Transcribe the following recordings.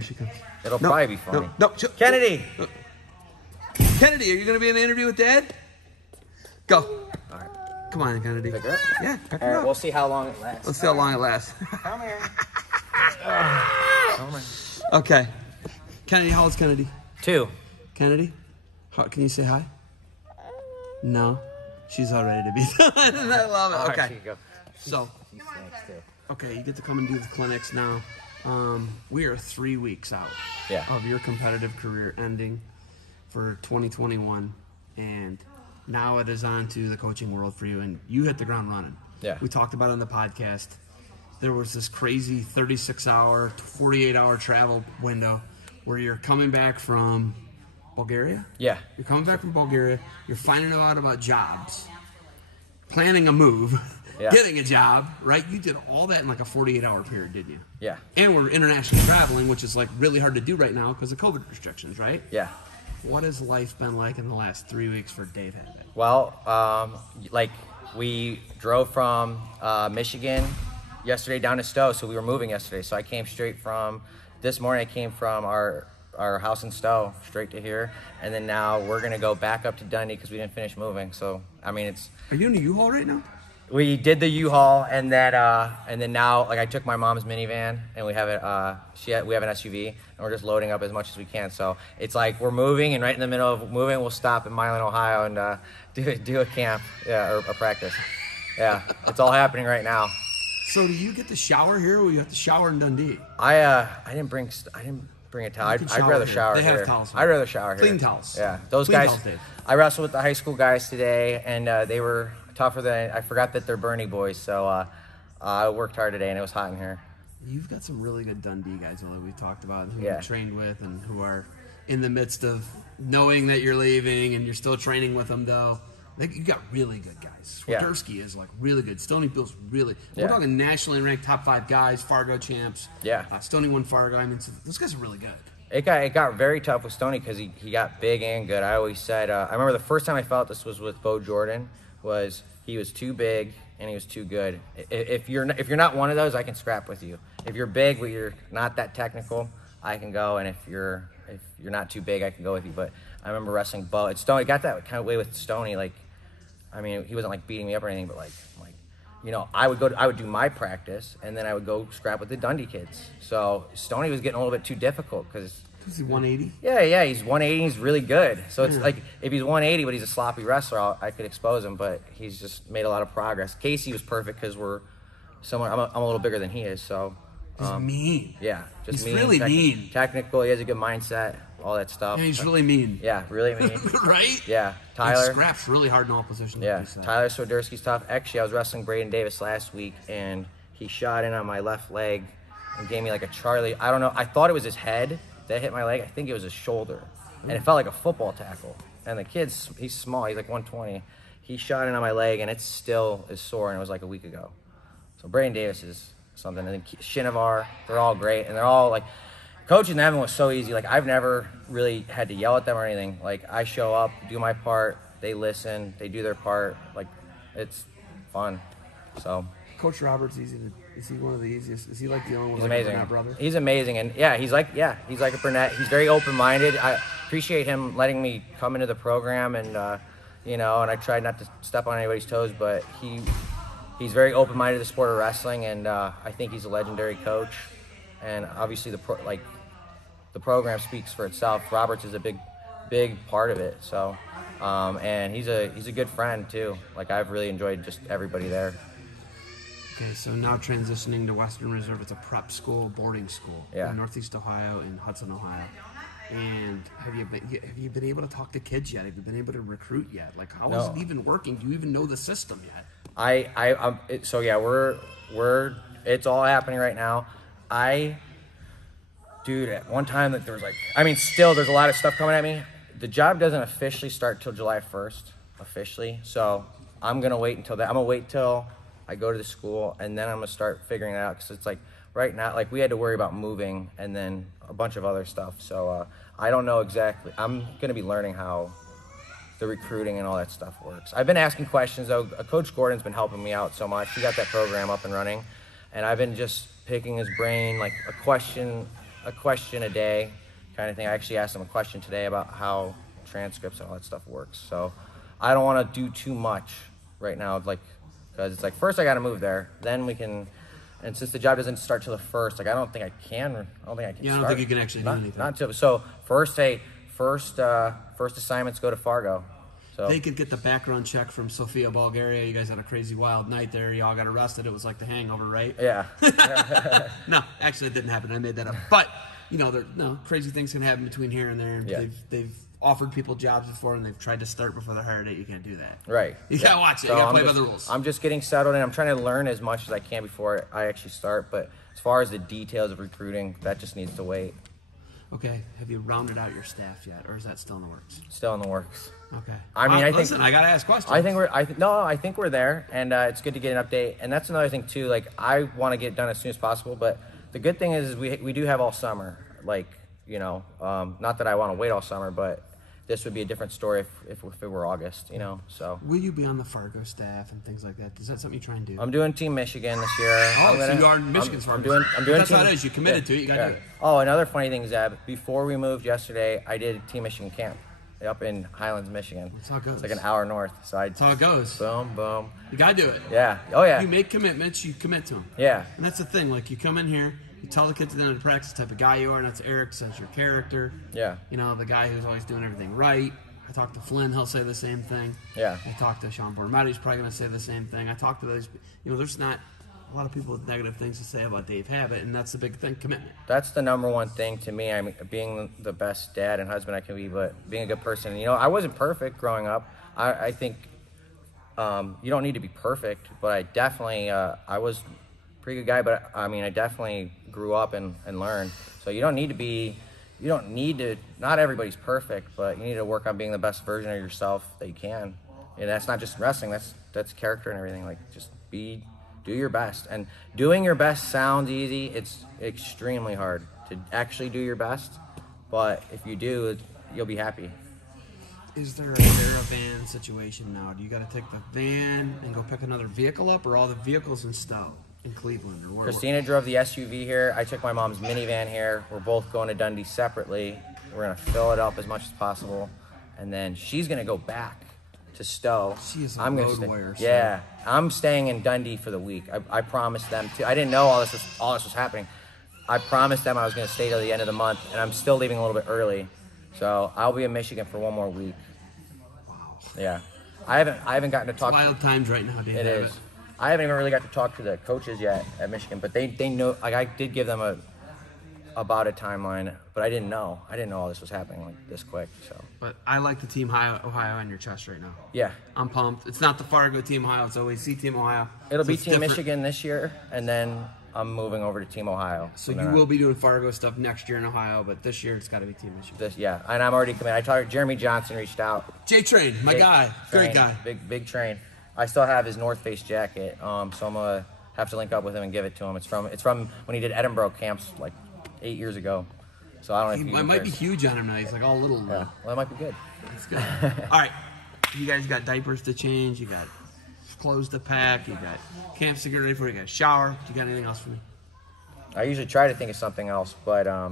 Here she comes. It'll probably be funny. No. Kennedy! Kennedy, are you going to be in the interview with Dad? Go. All right. Come on, Kennedy. Pick her up? Yeah, pick All her right, up. we'll see how long it lasts. Let's see how long it lasts. Come here. Come here. Okay. Kennedy, how old's Kennedy? 2. Kennedy, can you say hi? No. She's all ready to be done. I love it. All right, Okay. here you go. So, She's next too. okay, you get to come and do the clinics now. We are 3 weeks out of your competitive career ending for 2021, and now it is on to the coaching world for you, and you hit the ground running. Yeah. We talked about it on the podcast. There was this crazy 36-hour, 48-hour travel window where you're coming back from Bulgaria? Yeah. You're coming back from Bulgaria. You're finding out about jobs, planning a move, getting a job, right? You did all that in like a 48-hour period, didn't you? Yeah. And we're internationally traveling, which is like really hard to do right now because of COVID restrictions, right? Yeah. What has life been like in the last 3 weeks for Dave Habat? Well, like we drove from Michigan yesterday down to Stowe, so we were moving yesterday. So I came straight from, this morning I came from our house in Stowe straight to here, and then now we're gonna go back up to Dundee because we didn't finish moving. So I mean, it's. Are you in a U-Haul right now? We did the U-Haul, and then now, like I took my mom's minivan, and we have it. We have an SUV, and we're just loading up as much as we can. So it's like we're moving, and right in the middle of moving, we'll stop in Milan, Ohio, and do a camp, or a practice. Yeah, it's all happening right now. So do you get to shower here, or you have to shower in Dundee? I didn't bring a towel. I'd rather shower here. They here. have towels here. I'd rather shower here. Clean towels. Yeah, those Clean guys. towels, Dave. I wrestled with the high school guys today, and they were tougher than I forgot that they're Bernie boys. So I worked hard today, and it was hot in here. You've got some really good Dundee guys that we talked about, who you trained with, and who are in the midst of knowing that you're leaving, and you're still training with them though. You got really good guys. Swiderski is like really good. Stony Bill's really. We're talking nationally ranked top 5 guys, Fargo champs. Yeah. Stony won Fargo. I mean, so those guys are really good. It got very tough with Stony because he got big and good. I always said, I remember the first time I felt this was with Bo Jordan, was he was too big and he was too good. If you're not one of those, I can scrap with you. If you're big but you're not that technical, I can go, and if you're not too big, I can go with you. But I remember wrestling Bo. It got that kind of way with Stony. Like, I mean, he wasn't like beating me up or anything, but like you know, I would do my practice, and then I would go scrap with the Dundee kids. So Stony was getting a little bit too difficult because he's 180. Yeah, he's 180. He's really good. So it's like if he's 180, but he's a sloppy wrestler, I could expose him. But he's just made a lot of progress. Casey was perfect because we're somewhere. I'm a little bigger than he is, so he's mean. Yeah, just he's mean. Really mean. Technical. He has a good mindset. All that stuff. And he's really mean. Yeah, really mean. Right? Yeah. Tyler. He scraps really hard in all positions. Yeah. Tyler Swiderski's tough. Actually, I was wrestling Braden Davis last week, and he shot in on my left leg and gave me like a Charlie. I don't know. I thought it was his head that hit my leg. I think it was his shoulder. And it felt like a football tackle. And the kid's, he's small. He's like 120. He shot in on my leg, and it still is sore, and it was like a week ago. So Braden Davis is something. And then Shinovar, they're all great. And they're all like, coaching them was so easy. Like, I've never really had to yell at them or anything. Like, I show up, do my part, they listen, they do their part. Like, it's fun. So Coach Roberts, is he one of the easiest? Is he like the only one? He's amazing. Burnett brother? He's amazing, and he's like a Burnett. He's very open-minded. I appreciate him letting me come into the program, and you know, and I tried not to step on anybody's toes, but he's very open-minded to the sport of wrestling, and I think he's a legendary coach. And obviously, the program speaks for itself. Roberts is a big part of it. So, and he's a good friend too. Like, I've really enjoyed just everybody there. Okay, so now transitioning to Western Reserve, it's a prep school, boarding school in Northeast Ohio, in Hudson, Ohio. And have you been able to talk to kids yet? Have you been able to recruit yet? Like, how is it even working? Do you even know the system yet? We're it's all happening right now. Dude, at one time that there was still there's a lot of stuff coming at me. The job doesn't officially start till July 1st, officially. So I'm gonna wait until that. I'm gonna wait till I go to the school, and then I'm gonna start figuring it out. Because it's like right now, like, we had to worry about moving and then a bunch of other stuff. So I don't know exactly. I'm gonna be learning how the recruiting and all that stuff works. I've been asking questions though. Coach Gordon's been helping me out so much. He got that program up and running, and I've been just picking his brain, like a question a question a day kind of thing. I actually asked them a question today about how transcripts and all that stuff works. So I don't want to do too much right now, like, because it's like, first I got to move there, then we can, and since the job doesn't start till the 1st, like, I don't think I can Yeah, I don't think you can actually do anything. Not till, so first assignments go to Fargo. So they could get the background check from Sofia, Bulgaria. You guys had a crazy wild night there. You all got arrested. It was like The Hangover, right? Yeah. No, actually it didn't happen. I made that up. But, you know, crazy things can happen between here and there. Yeah. They've offered people jobs before, and they've tried to start before their hire date. You can't do that. Right. You got to watch it. So You got to play by the rules. I'm just getting settled in. I'm trying to learn as much as I can before I actually start. But as far as the details of recruiting, that just needs to wait. Okay. Have you rounded out your staff yet, or is that still in the works? Still in the works. Okay. I mean, I listen, I gotta ask questions. I think we're there, and it's good to get an update. And that's another thing too. Like, I want to get it done as soon as possible. But the good thing is we do have all summer. Like, you know, not that I want to wait all summer, but this would be a different story if it were August. You know, so. Will you be on the Fargo staff and things like that? Is that something you try and do? I'm doing Team Michigan this year. So you are in Michigan's Fargo. I'm doing. That's how it is. You committed to it. You got to do it. Oh, another funny thing, Zeb. Before we moved yesterday, I did Team Michigan camp up in Highlands, Michigan. That's how it goes. It's like an hour north. So That's how it goes. Boom, boom. You got to do it. Yeah. Oh, yeah. You make commitments, you commit to them. Yeah. And that's the thing. Like, you come in here, you tell the kids at the end of the practice the type of guy you are, and that's Eric says your character. Yeah. You know, the guy who's always doing everything right. I talked to Flynn, he'll say the same thing. Yeah. I talked to Sean Bormetti, he's probably going to say the same thing. I talked to those, you know, there's not a lot of people with negative things to say about Dave Habat, and that's the big thing, commitment. That's the number one thing to me. I mean, being the best dad and husband I can be, but being a good person. You know, I wasn't perfect growing up. I think you don't need to be perfect, but I definitely, I was a pretty good guy, but I mean, I definitely grew up and learned. So you don't need to, not everybody's perfect, but you need to work on being the best version of yourself that you can. And that's not just wrestling, that's character and everything. Like, just do your best. And doing your best sounds easy. It's extremely hard to actually do your best, but if you do, you'll be happy. Is there a caravan situation now? Do you got to take the van and go pick another vehicle up, or all the vehicles in stow in Cleveland? Or where? Christina drove the SUV here. I took my mom's minivan here. We're both going to Dundee separately. We're going to fill it up as much as possible, and then she's going to go back to Stowe. She is a road warrior. Yeah, I'm staying in Dundee for the week. I promised them to. I didn't know all this was happening. I promised them I was going to stay till the end of the month, and I'm still leaving a little bit early. So I'll be in Michigan for one more week. Wow. Yeah, I haven't gotten to talk. It's wild times right now, Dave. It is. I haven't even really got to talk to the coaches yet at Michigan, but they know. Like, I did give them about a timeline, but I didn't know all this was happening like this quick. So. But I like the Team Ohio on your chest right now. Yeah. I'm pumped. It's not the Fargo Team Ohio. It's OAC Team Ohio. It'll be Team Michigan this year, and then I'm moving over to Team Ohio. So you will be doing Fargo stuff next year in Ohio, but this year it's got to be Team Michigan. Yeah, and I'm already committed. I talked. Jeremy Johnson reached out. Train, my guy, great guy, big Train. I still have his North Face jacket, so I'm gonna have to link up with him and give it to him. It's from when he did Edinburgh camps like 8 years ago. So I don't know if he might be huge on him now. He's like all little. Yeah, well, that might be good. That's good. All right, you guys got diapers to change. You got clothes to pack. You got camps to get ready for. You got a shower. You got anything else for me? I usually try to think of something else, but I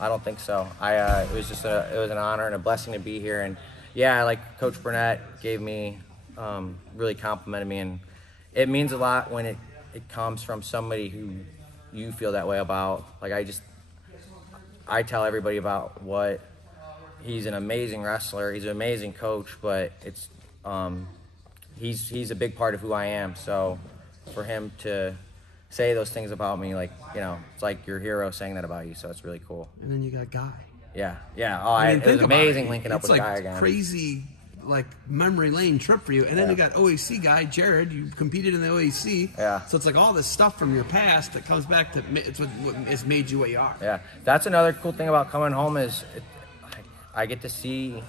don't think so. It was an honor and a blessing to be here, and yeah, like Coach Burnett gave me, really complimented me, and it means a lot when it comes from somebody who you feel that way about. Like, I tell everybody about what he's an amazing wrestler, he's an amazing coach, but it's he's a big part of who I am. So for him to say those things about me, like, you know, it's like your hero saying that about you, so it's really cool. And then you got Guy. Yeah. Oh, it was amazing linking up with Guy again. It's like crazy, like, memory lane trip for you. And then you got OAC guy, Jared. You competed in the OAC. Yeah. So it's like all this stuff from your past that comes back to it's what has made you what you are. Yeah. That's another cool thing about coming home is I get to see,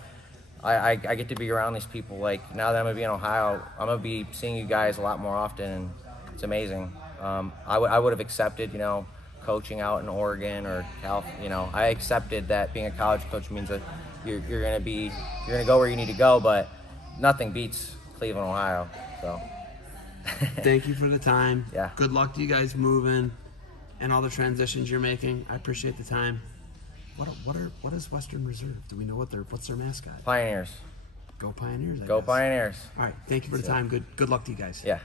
I get to be around these people. Like, now that I'm going to be in Ohio, I'm going to be seeing you guys a lot more often, and it's amazing. I would have accepted, you know, coaching out in Oregon or California. You know, I accepted that being a college coach means that you're gonna go where you need to go, but nothing beats Cleveland, Ohio. So thank you for the time. Yeah. Good luck to you guys moving. and all the transitions you're making. I appreciate the time. What is Western Reserve? Do we know what's their mascot? Pioneers. Go Pioneers. Go Pioneers. All right. Thank you for the time. Good luck to you guys. Yeah.